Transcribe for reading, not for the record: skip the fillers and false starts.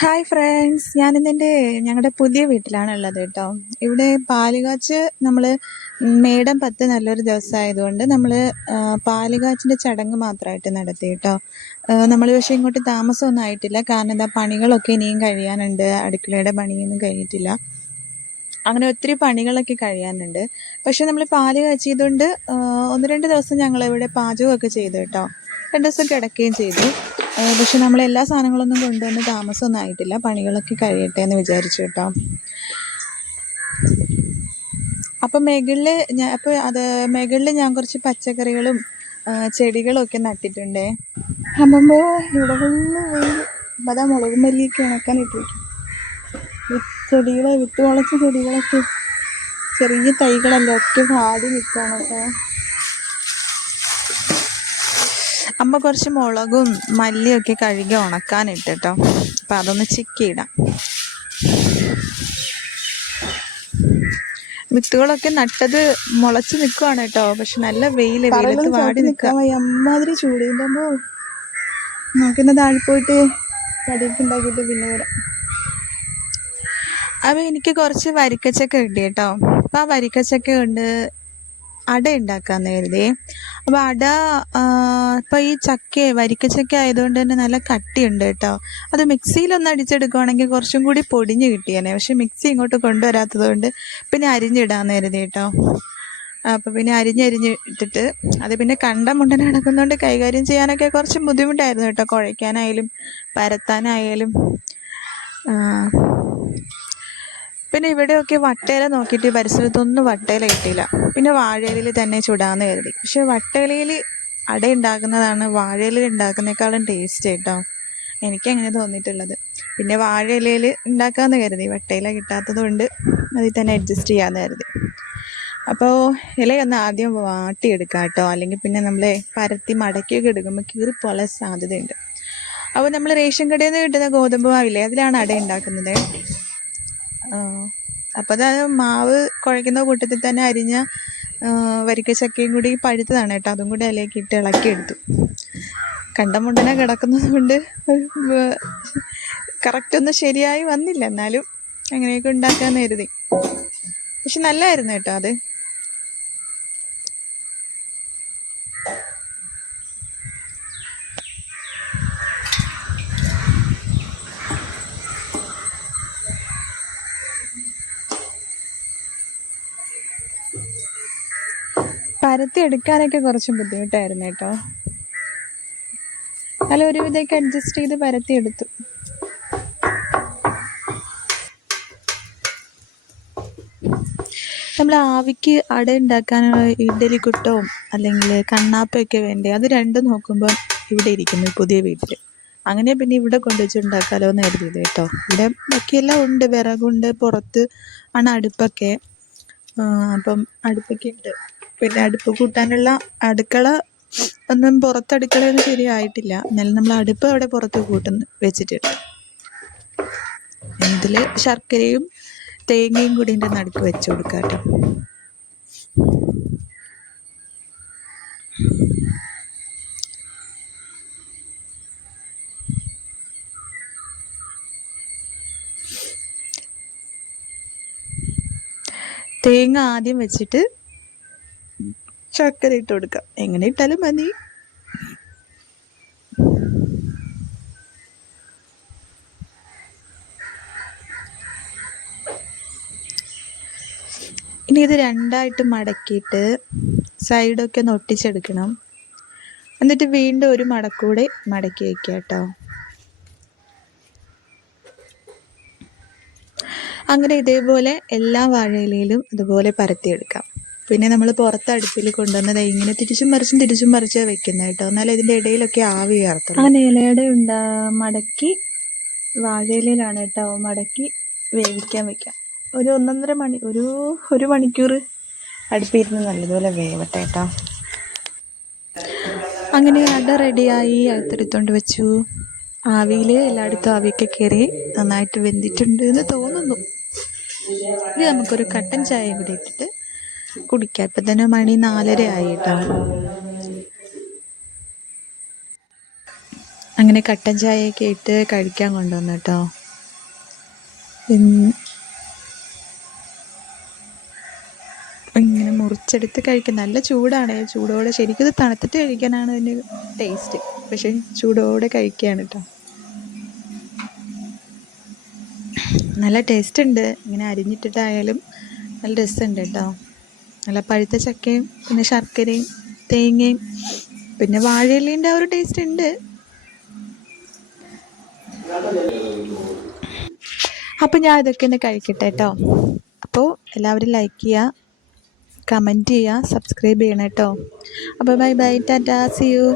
Hi friends, ഞാനിന്നെൻ്റെ ഞങ്ങളുടെ പുതിയ വീട്ടിലാണുള്ളത് കേട്ടോ. ഇവിടെ പാലുകാച്ച് നമ്മൾ മേടം 10 നല്ലൊരു ദിവസമായതുകൊണ്ട് നമ്മൾ പാലുകാച്ചിൻ്റെ ചടങ്ങ് മാത്രമായിട്ട് നടത്തി കേട്ടോ. നമ്മൾ പക്ഷേ ഇങ്ങോട്ട് താമസമൊന്നും ആയിട്ടില്ല, കാരണം എന്താ പണികളൊക്കെ ഇനിയും കഴിയാനുണ്ട്, അടുക്കളയുടെ പണിയൊന്നും കഴിഞ്ഞിട്ടില്ല. അങ്ങനെ ഒത്തിരി പണികളൊക്കെ കഴിയാനുണ്ട്. പക്ഷെ നമ്മൾ പാല് കാച്ചിയതുകൊണ്ട് 1-2 ദിവസം ഞങ്ങളിവിടെ പാചകമൊക്കെ ചെയ്തു കേട്ടോ. 2 ദിവസം കിടക്കുകയും ചെയ്തു. പക്ഷെ നമ്മൾ എല്ലാ സാധനങ്ങളൊന്നും കൊണ്ടുവന്ന് താമസമൊന്നും ആയിട്ടില്ല, പണികളൊക്കെ കഴിയട്ടെ എന്ന് വിചാരിച്ചു കേട്ടോ. അപ്പം മുകളിൽ ഞാൻ കുറച്ച് പച്ചക്കറികളും ചെടികളും ഒക്കെ നട്ടിട്ടുണ്ടേ. അപ്പോൾ ഇവിടെ ഫുള്ള് അതാ മുളക് മല്ലിയൊക്കെ ഉണക്കാൻ ഇട്ടിട്ടു. വിത്ത് മുളച്ച ചെടികളൊക്കെ ചെറിയ തൈകളല്ല, ഒക്കെ വാടി നിൽക്കുകയാണ് കേട്ടോ. അമ്മ കുറച്ച് മുളകും മല്ലിയൊക്കെ കഴുകി ഉണക്കാനിട്ട് കേട്ടോ. അപ്പം അതൊന്ന് ചിക്കിയിടാം. വിത്തുകളൊക്കെ നട്ടത് മുളച്ച് നിൽക്കുവാണ് കേട്ടോ. പക്ഷെ നല്ല വെയിലത്ത് വാടി നിൽക്കാം. അമ്മാതിരി ചൂടിയുമ്പോ നോക്കുന്ന താഴെ പോയിട്ട് കടിയൊക്കെ ഉണ്ടാക്കിയിട്ട് പിന്നെ വരാം. അപ്പം എനിക്ക് കുറച്ച് വരിക്കച്ചക്ക കിട്ടി കേട്ടോ. അപ്പം ആ വരിക്കച്ചക്ക കൊണ്ട് അട ഉണ്ടാക്കാമെന്ന് കരുതി. അപ്പോൾ അട ഇപ്പോൾ ഈ വരിക്കച്ചക്ക ആയതുകൊണ്ട് തന്നെ നല്ല കട്ടിയുണ്ട് കേട്ടോ. അത് മിക്സിയിലൊന്ന് അടിച്ചെടുക്കുവാണെങ്കിൽ കുറച്ചും കൂടി പൊടിഞ്ഞ് കിട്ടിയേനെ. പക്ഷെ മിക്സി ഇങ്ങോട്ട് കൊണ്ടുവരാത്തത് കൊണ്ട് പിന്നെ അരിഞ്ഞിടാമെന്ന് കരുതി കേട്ടോ. അപ്പോൾ പിന്നെ അരിഞ്ഞിട്ടിട്ട് അത് പിന്നെ മുണ്ടന നടക്കുന്നതുകൊണ്ട് കൈകാര്യം ചെയ്യാനൊക്കെ കുറച്ച് ബുദ്ധിമുട്ടായിരുന്നു കേട്ടോ. കുഴയ്ക്കാനായാലും പരത്താനായാലും. പിന്നെ ഇവിടെയൊക്കെ വട്ടയില നോക്കിയിട്ട് പരിസരത്തൊന്നും വട്ടയില കിട്ടിയില്ല. പിന്നെ വാഴയിലയിൽ തന്നെ ചുടാമെന്ന് കരുതി. പക്ഷെ വട്ടയിലയിൽ അട ഉണ്ടാക്കുന്നതാണ് വാഴയിലയിൽ ഉണ്ടാക്കുന്നേക്കാളും ടേസ്റ്റ് കേട്ടോ, എനിക്കങ്ങനെ തോന്നിയിട്ടുള്ളത്. പിന്നെ വാഴയിലയിൽ ഉണ്ടാക്കാമെന്ന് കരുതി, വട്ടയില കിട്ടാത്തത് കൊണ്ട് അതിൽ തന്നെ അഡ്ജസ്റ്റ് ചെയ്യാമെന്ന് കരുതി. അപ്പോൾ ഇലയൊന്ന് ആദ്യം വാട്ടിയെടുക്കാം കേട്ടോ, അല്ലെങ്കിൽ പിന്നെ നമ്മളെ പരത്തി മടക്കിയൊക്കെ എടുക്കുമ്പോൾ കീറിപ്പോളാൻ സാധ്യതയുണ്ട്. അപ്പോൾ നമ്മൾ റേഷൻ കടയിൽ നിന്ന് കിട്ടുന്ന ഗോതമ്പ് മാവില്ലേ, അതിലാണ് അട ഉണ്ടാക്കുന്നത്. അപ്പോൾ അത് മാവ് കുഴയ്ക്കുന്ന കൂട്ടത്തിൽ തന്നെ അരിഞ്ഞ വരിക്കച്ചക്കയും കൂടി പഴുത്തതാണ് കേട്ടോ, അതും കൂടി അതിലേക്ക് ഇട്ട് ഇളക്കിയെടുത്തു. മുണ്ടന കിടക്കുന്നത് കൊണ്ട് കറക്റ്റൊന്നും ശരിയായി വന്നില്ല, എന്നാലും അങ്ങനെയൊക്കെ ഉണ്ടാക്കാമെന്ന് കരുതി. പക്ഷെ നല്ലതായിരുന്നു കേട്ടോ അത്. പരത്തി എടുക്കാനൊക്കെ കുറച്ച് ബുദ്ധിമുട്ടായിരുന്നു കേട്ടോ. അല്ല, ഒരുവിധമൊക്കെ അഡ്ജസ്റ്റ് ചെയ്ത് പരത്തി എടുത്തു. നമ്മൾ ആവിക്ക് അട ഉണ്ടാക്കാനുള്ള ഇഡ്ഡലി കുട്ടവും അല്ലെങ്കിൽ കണ്ണാപ്പയൊക്കെ വേണ്ടേ, അത് രണ്ടും നോക്കുമ്പോൾ ഇവിടെ ഇരിക്കുന്നു പുതിയ വീട്ടിൽ. അങ്ങനെ പിന്നെ ഇവിടെ കൊണ്ടുവച്ച് ഉണ്ടാക്കാമല്ലോ എന്ന് കരുതിയത് കേട്ടോ. ഇവിടെ ബാക്കിയെല്ലാം ഉണ്ട്, വിറകുണ്ട്, പുറത്ത് ആണ് അടുപ്പൊക്കെ. അപ്പം അടുപ്പൊക്കെ ഉണ്ട്. പിന്നെ അടുപ്പ് കൂട്ടാനുള്ള അടുക്കള ഒന്നും പുറത്തടുക്കളയൊന്നും ശരിയായിട്ടില്ല, എന്നാലും നമ്മൾ അടുപ്പ് അവിടെ പുറത്ത് വെച്ചിട്ടുണ്ട്. ഇതിൽ ശർക്കരയും തേങ്ങയും കൂടി എൻ്റെ നടുക്ക് വെച്ച് കൊടുക്കാം കേട്ടോ. തേങ്ങ ആദ്യം വെച്ചിട്ട് ശർക്കര ഇട്ട് കൊടുക്കാം, എങ്ങനെ ഇട്ടാലും മതി. ഇനി ഇത് രണ്ടായിട്ട് മടക്കിയിട്ട് സൈഡൊക്കെ ഒന്ന് ഒട്ടിച്ചെടുക്കണം. എന്നിട്ട് വീണ്ടും ഒരു മടക്കൂടെ മടക്കി വയ്ക്കുക കേട്ടോ. അങ്ങനെ ഇതേപോലെ എല്ലാ വാഴയിലയിലും അതുപോലെ പരത്തിയെടുക്കാം. പിന്നെ നമ്മൾ പുറത്ത് അടുപ്പിൽ കൊണ്ടുവന്നത് ഇങ്ങനെ തിരിച്ചും മറിച്ച് വെക്കുന്നത് കേട്ടോ, എന്നാലും ഇതിൻ്റെ ഇടയിലൊക്കെ ആവി കയറത്തുള്ളൂ. അങ്ങനെ ഇലയുടെ മടക്കി വാഴയിലയിലാണ് കേട്ടോ മടക്കി വേവിക്കാൻ വെക്കാം. ഒരു 1.5 മണി ഒരു മണിക്കൂർ അടുപ്പിരുന്ന് നല്ലതുപോലെ വേവട്ടെ കേട്ടോ. അങ്ങനെ അട റെഡിയായി, അടുത്തെടുത്തോണ്ട് വെച്ചു. ആവിയിൽ എല്ലായിടത്തും ആവിയൊക്കെ കയറി നന്നായിട്ട് വെന്തിട്ടുണ്ട് എന്ന് തോന്നുന്നു. ഇത് നമുക്കൊരു കട്ടൻ ചായ കൂടി ഇട്ടിട്ട് കുടിക്കാം. ഇപ്പം തന്നെ മണി 4:30 ആയി കേട്ടോ. അങ്ങനെ കട്ടൻ ചായയൊക്കെ ഇട്ട് കഴിക്കാൻ കൊണ്ടുവന്നു കേട്ടോ. ഇൻ- ഇങ്ങനെ മുറിച്ചെടുത്ത് കഴിക്കാൻ നല്ല ചൂടാണ്. ചൂടോടെ ശരിക്കും ഇത് തണുത്തിട്ട് കഴിക്കാനാണ് അതിൻ്റെ ടേസ്റ്റ്. പക്ഷേ ചൂടോടെ കഴിക്കുകയാണ് കേട്ടോ. നല്ല ടേസ്റ്റ് ഉണ്ട്. ഇങ്ങനെ അരിഞ്ഞിട്ടിട്ടായാലും നല്ല രസമുണ്ട് കേട്ടോ. നല്ല പഴുത്ത ചക്കയും പിന്നെ ശർക്കരയും തേങ്ങയും പിന്നെ വാഴയിലേൻ്റെ ആ ഒരു ടേസ്റ്റ് ഉണ്ട്. അപ്പോൾ ഞാൻ ഇതൊക്കെ ഒന്ന് കഴിക്കട്ടെ കേട്ടോ. അപ്പോൾ എല്ലാവരും ലൈക്ക് ചെയ്യുക, കമൻറ്റ് ചെയ്യുക, സബ്സ്ക്രൈബ് ചെയ്യണം കേട്ടോ. അപ്പോൾ bye bye, tata, see U.